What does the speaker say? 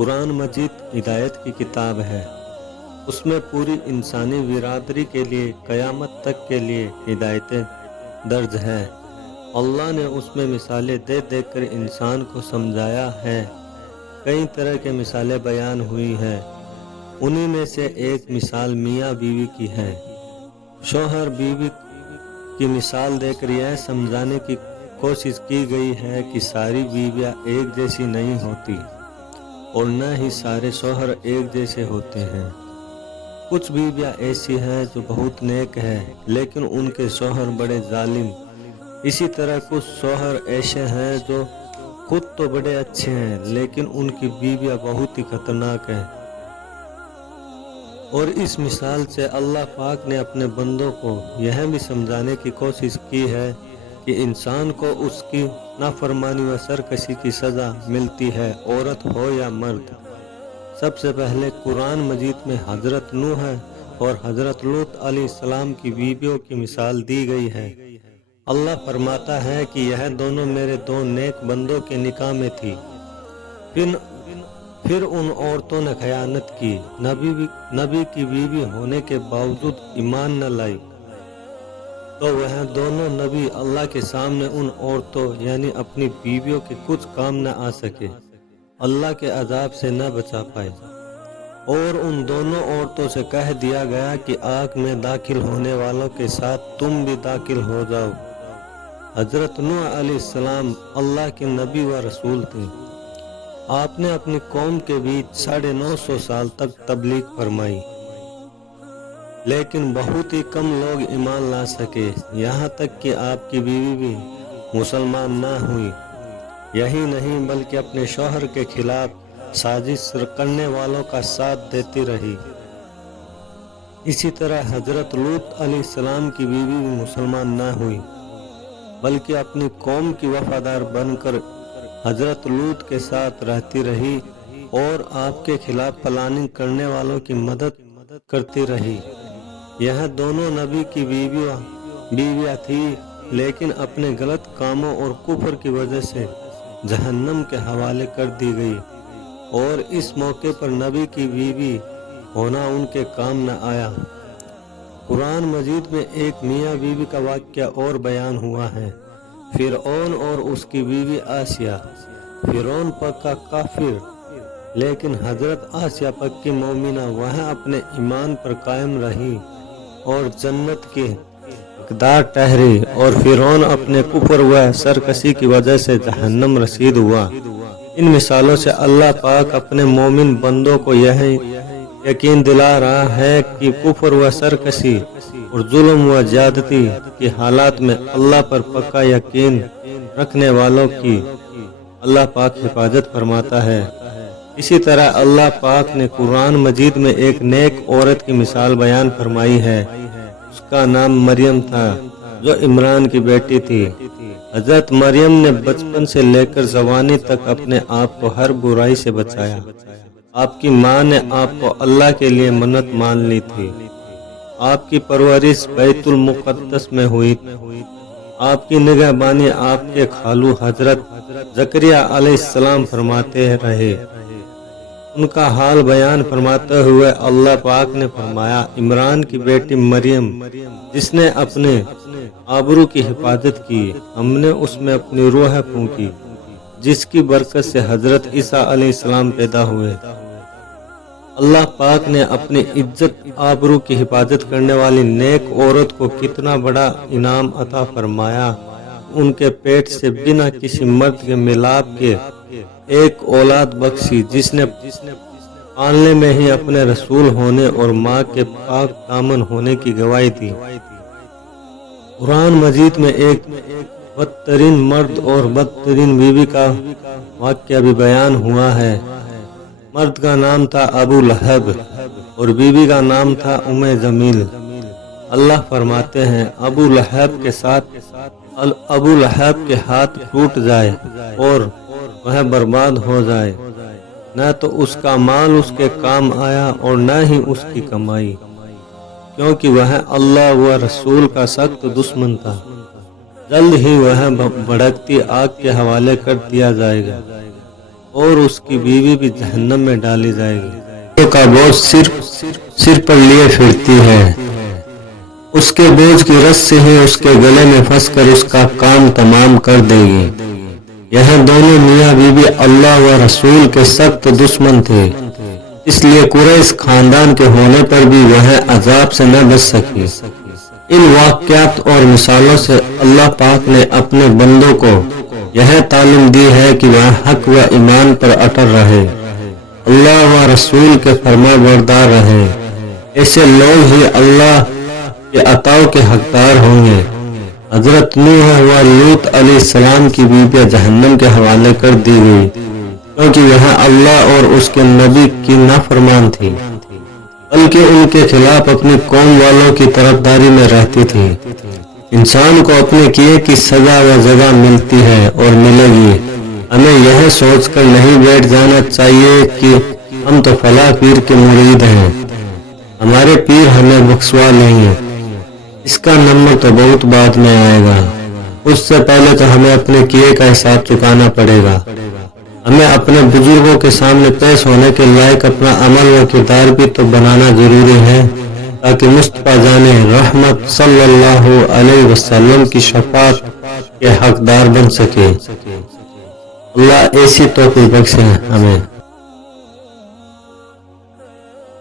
قرآن مجید ہدایت کی کتاب ہے۔ اس میں پوری انسانی برادری کے لیے قیامت تک کے لیے ہدایتیں درج ہیں۔ اللہ نے اس میں مثالیں دے دے کر انسان کو سمجھایا ہے۔ کئی طرح کے مثالیں بیان ہوئی ہیں۔ انہی میں سے ایک مثال میاں بیوی کی ہے۔ شوہر بیوی کی مثال دے کر یہ سمجھانے کی کوشش کی گئی ہے کہ ساری بیویاں ایک جیسی نہیں ہوتی اور نہ ہی سارے شوہر ایک جیسے ہوتے ہیں۔ کچھ بیویاں ایسی ہیں جو بہت نیک ہیں لیکن ان کے شوہر بڑے ظالم۔ اسی طرح کچھ شوہر ایسے ہیں جو خود تو بڑے اچھے ہیں لیکن ان کی بیویاں بہت ہی خطرناک ہیں۔ اور اس مثال سے اللہ پاک نے اپنے بندوں کو یہ بھی سمجھانے کی کوشش کی ہے کہ انسان کو اس کی نافرمانی و سرکشی کی سزا ملتی ہے، عورت ہو یا مرد۔ سب سے پہلے قرآن مجید میں حضرت نوح اور حضرت لوط علیہ السلام کی بیویوں کی مثال دی گئی ہے۔ اللہ فرماتا ہے کہ یہ دونوں میرے دو نیک بندوں کے نکاح میں تھی، پھر ان عورتوں نے خیانت کی، نبی کی بیوی ہونے کے باوجود ایمان نہ لائی، تو وہ دونوں نبی اللہ کے سامنے ان عورتوں یعنی اپنی بیویوں کے کچھ کام نہ آ سکے، اللہ کے عذاب سے نہ بچا پائے۔ اور ان دونوں عورتوں سے کہہ دیا گیا کہ آگ میں داخل ہونے والوں کے ساتھ تم بھی داخل ہو جاؤ۔ حضرت نوح علیہ السلام اللہ کے نبی و رسول تھے۔ آپ نے اپنی قوم کے بیچ 950 سال تک تبلیغ فرمائی، لیکن بہت ہی کم لوگ ایمان لا سکے، یہاں تک کہ آپ کی بیوی بھی مسلمان نہ ہوئی۔ یہی نہیں بلکہ اپنے شوہر کے خلاف سازش کرنے والوں کا ساتھ دیتی رہی۔ اسی طرح حضرت لوط علیہ السلام کی بیوی بھی مسلمان نہ ہوئی، بلکہ اپنی قوم کی وفادار بن کر حضرت لوط کے ساتھ رہتی رہی اور آپ کے خلاف پلاننگ کرنے والوں کی مدد کرتی رہی۔ یہ دونوں نبی کی بیویاں تھیں لیکن اپنے غلط کاموں اور کفر کی وجہ سے جہنم کے حوالے کر دی گئی، اور اس موقع پر نبی کی بیوی ہونا ان کے کام نہ آیا۔ قرآن مجید میں ایک میاں بیوی کا واقعہ اور بیان ہوا ہے۔ فرعون اور اس کی بیوی آسیہ۔ فرعون پکا کافر لیکن حضرت آسیہ پکی مومنہ، وہاں اپنے ایمان پر قائم رہی اور جنت کی حقدار ٹھہری، اور فرعون اپنے کفر و سرکشی کی وجہ سے جہنم رسید ہوا۔ ان مثالوں سے اللہ پاک اپنے مومن بندوں کو یہ یقین دلا رہا ہے کہ کفر و سرکشی اور ظلم و زیادتی کی حالات میں اللہ پر پکا یقین رکھنے والوں کی اللہ پاک حفاظت فرماتا ہے۔ اسی طرح اللہ پاک نے قرآن مجید میں ایک نیک عورت کی مثال بیان فرمائی ہے۔ اس کا نام مریم تھا جو عمران کی بیٹی تھی۔ حضرت مریم نے بچپن سے لے کر جوانی تک اپنے آپ کو ہر برائی سے بچایا۔ آپ کی ماں نے آپ کو اللہ کے لیے منت مان لی تھی۔ آپ کی پرورش بیت المقدس میں ہوئی۔ آپ کی نگہبانی آپ کے خالو حضرت زکریا علیہ السلام فرماتے رہے۔ ان کا حال بیان فرماتے ہوئے اللہ پاک نے فرمایا، عمران کی بیٹی مریم جس نے اپنے آبرو کی حفاظت کی، ہم نے اس میں اپنی روح پھونکی، جس کی برکت سے حضرت عیسیٰ علیہ السلام پیدا ہوئے۔ اللہ پاک نے اپنی عزت آبرو کی حفاظت کرنے والی نیک عورت کو کتنا بڑا انعام عطا فرمایا۔ ان کے پیٹ سے بنا کسی مرد کے ملاپ کے ایک اولاد بخشی، جس نے پالنے میں ہی اپنے رسول ہونے اور ماں کے پاک دامن ہونے کی گواہی دی۔ قرآن مجید میں ایک بدترین مرد اور بدترین بیوی کا واقعہ بھی بیان ہوا ہے۔ مرد کا نام تھا ابو لہب اور بیوی کا نام تھا ام جمیل۔ اللہ فرماتے ہیں، ابو لہب کے ہاتھ ٹوٹ جائے اور وہ برباد ہو جائے، نہ تو اس کا مال اس کے کام آیا اور نہ ہی اس کی کمائی، کیونکہ وہ اللہ و رسول کا سخت دشمن تھا۔ جلد ہی وہ بھڑکتی آگ کے حوالے کر دیا جائے گا۔ اور اس کی بیوی بھی جہنم میں ڈالی جائے گی۔ کا بوجھ سر پر لیے پھرتی ہے، اس کے بوجھ کی رس ہی اس کے گلے میں پھنس کر اس کا کام تمام کر دے گی۔ یہ دونوں میاں بیوی اللہ و رسول کے سخت دشمن تھے، اس لیے قریش خاندان کے ہونے پر بھی وہ عذاب سے نہ بچ سکی۔ ان واقعات اور مثالوں سے اللہ پاک نے اپنے بندوں کو یہ تعلیم دی ہے کہ وہ حق و ایمان پر اٹل رہے، اللہ و رسول کے فرما بردار رہے۔ ایسے لوگ ہی اللہ کے عطاؤں کے حقدار ہوں گے۔ حضرت نوح و لوط علیہ السلام کی بیویاں جہنم کے حوالے کر دی گئی کیونکہ وہ اللہ اور اس کے نبی کی نافرمان تھی، بلکہ ان کے خلاف اپنی قوم والوں کی طرفداری میں رہتی تھی۔ انسان کو اپنے کیے کی سزا و جزا ملتی ہے اور ملے گی۔ ہمیں یہ سوچ کر نہیں بیٹھ جانا چاہیے کہ ہم تو فلاں پیر کے مرید ہیں، ہمارے پیر ہمیں بخشوا لیں گے، اس کا نمبر تو بہت بعد میں آئے گا، اس سے پہلے تو ہمیں اپنے کیے کا حساب چکانا پڑے گا۔ ہمیں اپنے بزرگوں کے سامنے پیش ہونے کے لائق اپنا عمل و کردار بھی تو بنانا ضروری ہے تاکہ مصطفیٰ جان رحمت صلی اللہ علیہ وسلم کی شفاعت کے حقدار بن سکے۔ اللہ ایسی توفیق بخشے ہمیں۔